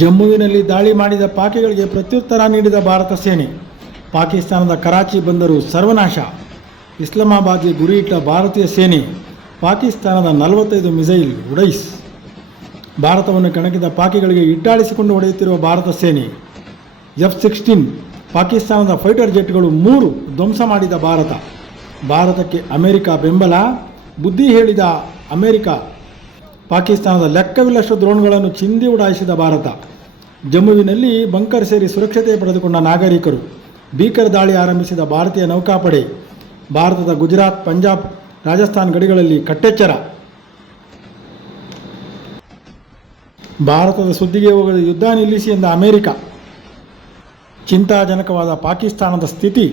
ಜಮ್ಮುವಿನಲ್ಲಿ ದಾಳಿ ಮಾಡಿದ ಪಾಕಿಗಳಿಗೆ ಪ್ರತ್ಯುತ್ತರ ನೀಡಿದ ಭಾರತ ಸೇನೆ. ಪಾಕಿಸ್ತಾನದ ಕರಾಚಿ ಬಂದರು ಸರ್ವನಾಶ. ಇಸ್ಲಾಮಾಬಾದ್ಗೆ ಗುರಿಯಿಟ್ಟ ಭಾರತೀಯ ಸೇನೆ. ಪಾಕಿಸ್ತಾನದ 45 ಮಿಸೈಲ್ ಉಡೈಸ್. ಭಾರತವನ್ನು ಕೆಣಕಿದ ಪಾಕಿಗಳಿಗೆ ಇಟ್ಟಾಳಿಸಿಕೊಂಡು ಹೊಡೆಯುತ್ತಿರುವ ಭಾರತ ಸೇನೆ. F-16 ಪಾಕಿಸ್ತಾನದ ಫೈಟರ್ ಜೆಟ್ಗಳು 3 ಧ್ವಂಸ ಮಾಡಿದ ಭಾರತ. ಭಾರತಕ್ಕೆ ಅಮೆರಿಕ ಬೆಂಬಲ. ಬುದ್ಧಿ ಹೇಳಿದ ಅಮೆರಿಕ. ಪಾಕಿಸ್ತಾನದ ಲೆಕ್ಕವಿಲ್ಲಷ್ಟು ಡ್ರೋನ್ಗಳನ್ನು ಚಿಂದಿ ಉಡಾಯಿಸಿದ ಭಾರತ. ಜಮ್ಮುವಿನಲ್ಲಿ ಬಂಕರ್ ಸೇರಿ ಸುರಕ್ಷತೆ ಪಡೆದುಕೊಂಡ ನಾಗರಿಕರು. ಭೀಕರ ದಾಳಿ ಆರಂಭಿಸಿದ ಭಾರತೀಯ ನೌಕಾಪಡೆ. ಭಾರತದ ಗುಜರಾತ್, ಪಂಜಾಬ್, ರಾಜಸ್ಥಾನ್ ಗಡಿಗಳಲ್ಲಿ ಕಟ್ಟೆಚ್ಚರ. ಭಾರತದ ಸುದ್ದಿಗೆ ಹೋಗದ ಯುದ್ಧ ನಿಲ್ಲಿಸಿ ಎಂದ ಅಮೆರಿಕ. ಚಿಂತಾಜನಕವಾದ ಪಾಕಿಸ್ತಾನದ ಸ್ಥಿತಿ.